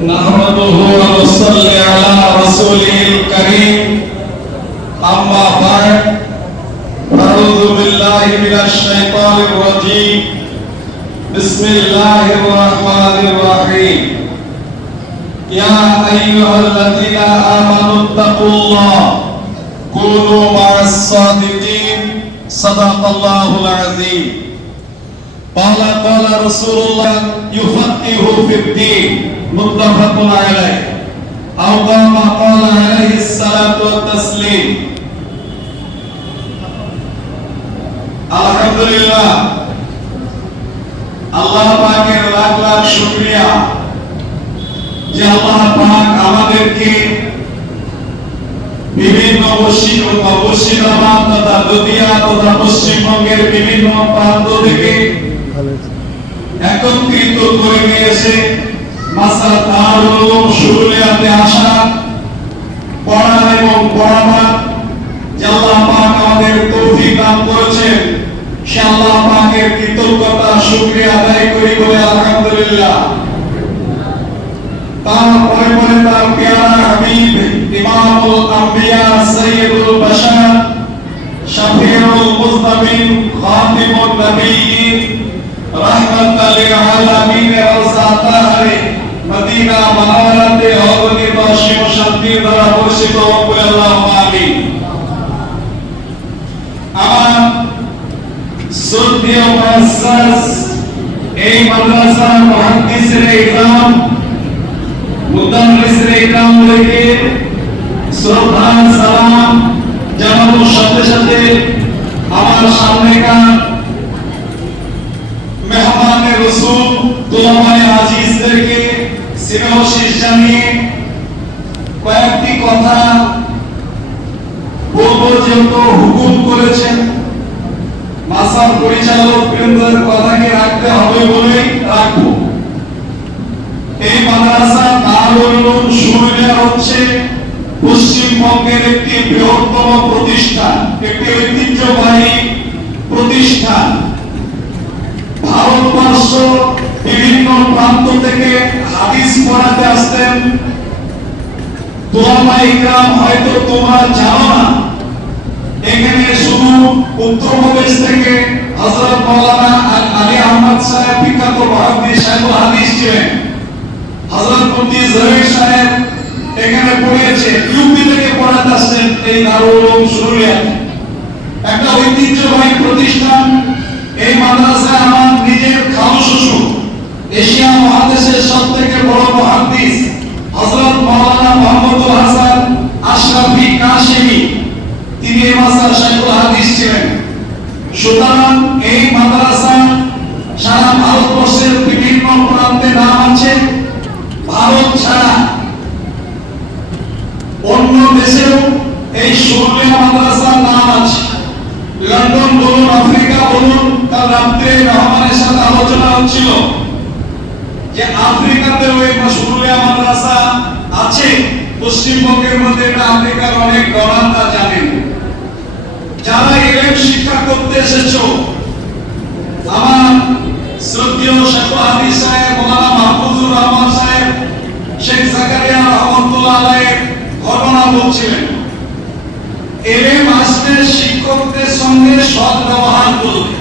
نحمده ونصلي على رسوله الكريم أما بعد أعوذ بالله من الشيطان الرجيم بسم الله الرحمن الرحيم يا أيها الذين آمنوا اتقوا الله كونوا مع الصادقين صدق الله العظيم قال رسول الله يفقه في الدين متفق عليه أو كما قال عليه الصلاة والتسليم আলহামদুলিল্লাহ আল্লাহ পাকের লাখ লাখ শুকরিয়া যে আল্লাহ পাক আমাদেরকে বিভিন্ন মুর্শিদাবাদ তথা দতিয়া তথা পশ্চিমবঙ্গের বিভিন্ন প্রান্ত থেকে একত্রিত করে নিয়েছে মাসাল তাআলুম শুরুলিয়াতে আসা পড়া এবং পড়ানো যে আল্লাহ পাক আমাদের তৌফিক দান করেছেন সে আল্লাহ পাকের কৃতজ্ঞতা শুকরিয়া আদায় করি বলে আলহামদুলিল্লাহ। তারপরে পরে তার প্যারা হাবিব ইমামুল আম্বিয়া সাইয়্যিদুল বাশার শাফিউল মুজতাবিন খাতিমুন নবিয়্যিন রাহমাতাল লিল আলামিন রাসাতাহরে মদিনা মুনাওয়ারাতে অবনীত শান্তির দ্বারা বর্ষিত বলে আল্লাহুম্মা আমিন। আমার শ্রদ্ধেয় মুআসসাস এই মাদ্রাসার মুহাদ্দিসিনে ইকরাম মুদাররিসিনে ইকরামকে শ্রদ্ধা সালাম জানানোর সাথে সাথে আমার সামনেকার মেহমানে রাসূল দুলাভাই আজিজদেরকে স্নেহ শীষ জানিয়ে কয়েকটি কথা বলবো, যেহেতু হুকুম করেছেন মাসার পরিচালক বৃন্দের কথাকে রাখতে হবে বলেই রাখবো। এই মাদ্রাসা দারুল উলুম শুরুলিয়া হচ্ছে পশ্চিমবঙ্গের একটি বৃহত্তম প্রতিষ্ঠান, একটি ঐতিহ্যবাহী প্রতিষ্ঠান। ভারতবর্ষ বিভিন্ন প্রান্ত থেকে হাদিস পড়াতে আসতেন। তোলামায়ে ইকরাম হয়তো তোমরা জানো না, এখানে শুধু উত্তরপ্রদেশ থেকে হযরত মাওলানা আলী আহমদ সাহেব বিখ্যাত মুহাদ্দিস শাইখুল হাদিস ছিলেন। হযরত মুফতি জহির সাহেব এখানে পড়িয়েছে, ইউপি থেকে পড়াতে আসছেন এই দারুল উলুম শুরুলিয়াতে। একটা ঐতিহ্যবাহী প্রতিষ্ঠান। এই মাদ্রাসায় আমার নিজের খালু শ্বশুর এশিয়া মহাদেশের সবথেকে বড় মুহাদ্দিস হযরত মাওলানা মুহাম্মদুল হাসান আশরাফি কাশেমি, তিনি এই মাদ্রাসার শাইখুল হাদিস ছিলেন। সুতরাং এই মাদ্রাসা সারা ভারতবর্ষের বিভিন্ন প্রান্তে নাম আছে। ভারত ছাড়া অন্য দেশেও এই শুরুলিয়া মাদ্রাসার নাম আছে। লন্ডন বলুন, আফ্রিকা বলুন। তার রাত্রে মেহমানের সাথে আলোচনা হচ্ছিল যে আফ্রিকাতেও এই শুরুলিয়া মাদ্রাসা আছে। পশ্চিমবঙ্গের মধ্যে এটা আফ্রিকার অনেক গণাতা জানেন। যারা ইলম শিক্ষা করতে এসেছো, আমার শ্রদ্ধেয় শাইখুল হাদিস সাহেব মাওলানা মাহফুজুর রহমান সাহেব শেখ জাকারিয়া রহমাতুল্লাহ আলাইহির ঘটনা বলছিলেন। ইলম আসলে শিক্ষকদের সঙ্গে সৎ ব্যবহার করবে।